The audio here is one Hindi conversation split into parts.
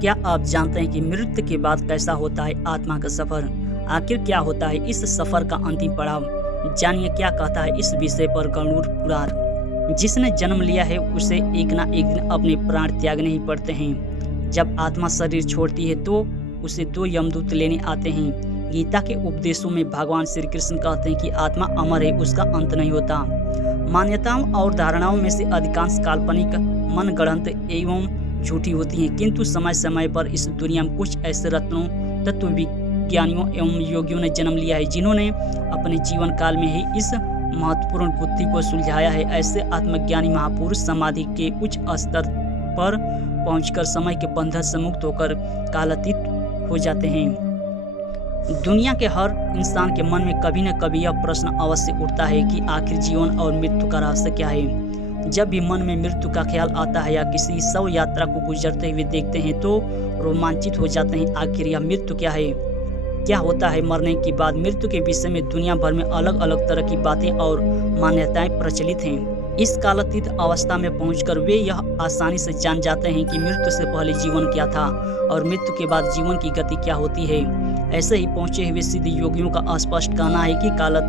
क्या आप जानते हैं कि मृत्यु के बाद कैसा होता है आत्मा का सफर? आखिर क्या होता है इस सफर का अंतिम पड़ाव? जानिए क्या कहता है इस विषय पर गरुड़ पुराण। जिसने जन्म लिया है उसे एक ना एक दिन अपने प्राण त्यागने ही पड़ते हैं। जब आत्मा शरीर छोड़ती है तो उसे दो यमदूत लेने आते हैं। गीता के उपदेशों में भगवान श्री कृष्ण कहते हैं कि आत्मा अमर है, उसका अंत नहीं होता। मान्यताओं और धारणाओं में से अधिकांश काल्पनिक, मनगढ़ंत एवं झूठी होती हैं, किंतु समय समय पर इस दुनिया में कुछ ऐसे रत्नों, तत्व विज्ञानियों एवं योगियों ने जन्म लिया है जिन्होंने अपने जीवन काल में ही इस महत्वपूर्ण गुत्थी को सुलझाया है। ऐसे आत्मज्ञानी महापुरुष समाधि के उच्च स्तर पर पहुंचकर समय के बंधन से मुक्त होकर कालातीत हो जाते हैं। दुनिया के हर इंसान के मन में कभी न कभी यह प्रश्न अवश्य उठता है कि आखिर जीवन और मृत्यु का रहस्य क्या है। जब भी मन में मृत्यु का ख्याल आता है या किसी शव यात्रा को गुजरते हुए देखते हैं तो रोमांचित हो जाते हैं। आखिर यह मृत्यु क्या है? क्या होता है मरने के बाद? मृत्यु के विषय में दुनिया भर में अलग अलग तरह की बातें और मान्यताएं प्रचलित हैं। इस कालातीत अवस्था में पहुंचकर वे यह आसानी से जान जाते हैं कि मृत्यु से पहले जीवन क्या था और मृत्यु के बाद जीवन की गति क्या होती है। ऐसे ही पहुंचे हुए सिद्ध योगियों का स्पष्ट कहना है कि काल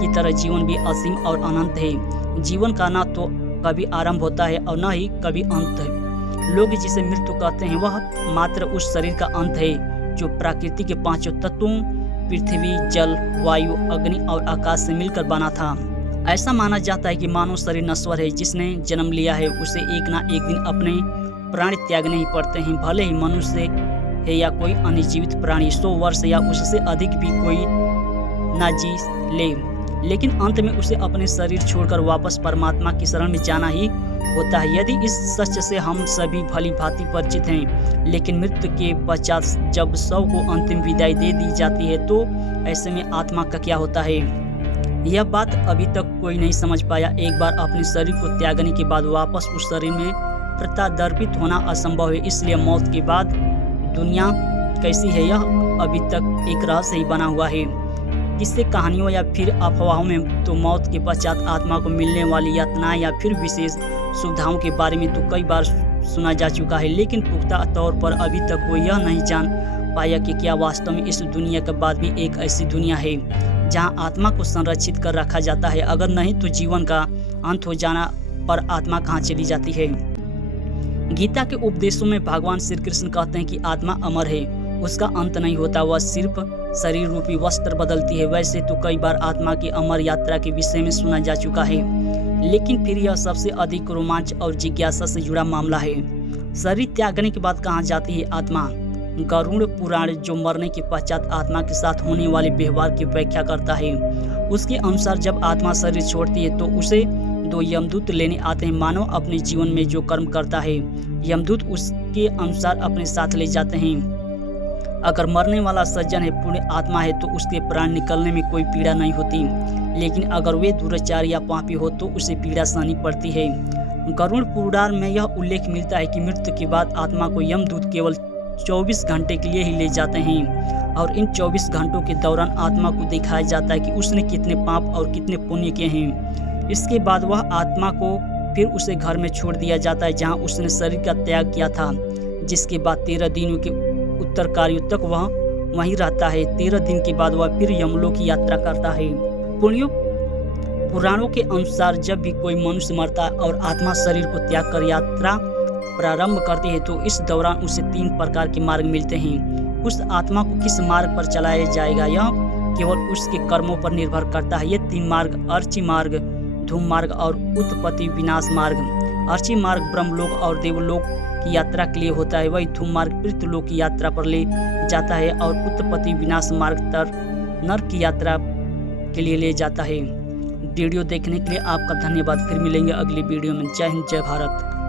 की तरह जीवन भी असीम और अनंत है। जीवन का ना तो कभी आरंभ होता है और न ही कभी अंत है। लोग जिसे मृत्यु कहते हैं वह मात्र उस शरीर का अंत है जो प्रकृति के पांचों तत्वों पृथ्वी, जल, वायु, अग्नि और आकाश से मिलकर बना था। ऐसा माना जाता है कि मानव शरीर नश्वर है। जिसने जन्म लिया है उसे एक ना एक दिन अपने प्राण त्यागने ही पड़ते हैं। भले ही मनुष्य है या कोई अन्य जीवित प्राणी 100 वर्ष या उससे अधिक भी कोई ना जी ले, लेकिन अंत में उसे अपने शरीर छोड़कर वापस परमात्मा की शरण में जाना ही होता है। यदि इस सच से हम सभी भली भांति परिचित हैं, लेकिन मृत्यु के पश्चात जब शव को अंतिम विदाई दे दी जाती है तो ऐसे में आत्मा का क्या होता है? यह बात अभी तक कोई नहीं समझ पाया। एक बार अपने शरीर को त्यागने के बाद वापस उस शरीर में प्रत्यादर्पित होना असंभव है। इसलिए मौत के बाद दुनिया कैसी है यह अभी तक एक रहस्य ही बना हुआ है। किससे कहानियों या फिर अफवाहों में तो मौत के पश्चात आत्मा को मिलने वाली यातनाएं या फिर विशेष सुविधाओं के बारे में तो कई बार सुना जा चुका है, लेकिन पुख्ता तौर पर अभी तक कोई यह नहीं जान पाया कि क्या वास्तव में इस दुनिया के बाद भी एक ऐसी दुनिया है जहां आत्मा को संरक्षित कर रखा जाता है। अगर नहीं तो जीवन का अंत हो जाना पर आत्मा कहाँ चली जाती है? गीता के उपदेशों में भगवान श्री कृष्ण कहते हैं कि आत्मा अमर है, उसका अंत नहीं होता, वह सिर्फ शरीर रूपी वस्त्र बदलती है। वैसे तो कई बार आत्मा की अमर यात्रा के विषय में सुना जा चुका है, लेकिन फिर यह सबसे अधिक रोमांच और जिज्ञासा से जुड़ा मामला है। शरीर त्यागने के बाद कहाँ जाती है आत्मा? गरुड़ पुराण जो मरने के पश्चात आत्मा के साथ होने वाले व्यवहार की व्याख्या करता है, उसके अनुसार जब आत्मा शरीर छोड़ती है तो उसे दो यमदूत लेने आते हैं। मानव अपने जीवन में जो कर्म करता है यमदूत उसके अनुसार अपने साथ ले जाते हैं। अगर मरने वाला सज्जन है, पुण्य आत्मा है तो उसके प्राण निकलने में कोई पीड़ा नहीं होती, लेकिन अगर वे दुराचार या पापी हो तो उसे पीड़ा सहनी पड़ती है। गरुड़ पुराण में यह उल्लेख मिलता है कि मृत्यु के बाद आत्मा को यमदूत केवल 24 घंटे के लिए ही ले जाते हैं और इन 24 घंटों के दौरान आत्मा को दिखाया जाता है कि उसने कितने पाप और कितने पुण्य किए हैं। इसके बाद वह आत्मा को फिर उसे घर में छोड़ दिया जाता है जहाँ उसने शरीर का त्याग किया था, जिसके बाद 13 दिनों के उत्तर कार्यों तक वह वहीं रहता है। 13 दिन के बाद वह फिर यमलोक की यात्रा करता है। पुराणों के अनुसार जब भी कोई मनुष्य मरता है और आत्मा शरीर को त्याग कर यात्रा प्रारंभ करती है तो इस दौरान उसे 3 प्रकार के मार्ग मिलते हैं। उस आत्मा को किस मार्ग पर चलाया जाएगा यह केवल उसके कर्मों पर निर्भर करता है। ये 3 मार्ग अर्ची मार्ग, धूम मार्ग और उत्पत्ति विनाश मार्ग। अर्ची मार्ग ब्रह्मलोक और देवलोक की यात्रा के लिए होता है, वही धूम मार्ग पृथ्वीलोक की यात्रा पर ले जाता है और उत्पत्ति विनाश मार्ग नरक की यात्रा के लिए ले जाता है। वीडियो देखने के लिए आपका धन्यवाद। फिर मिलेंगे अगली वीडियो में। जय हिंद, जय भारत।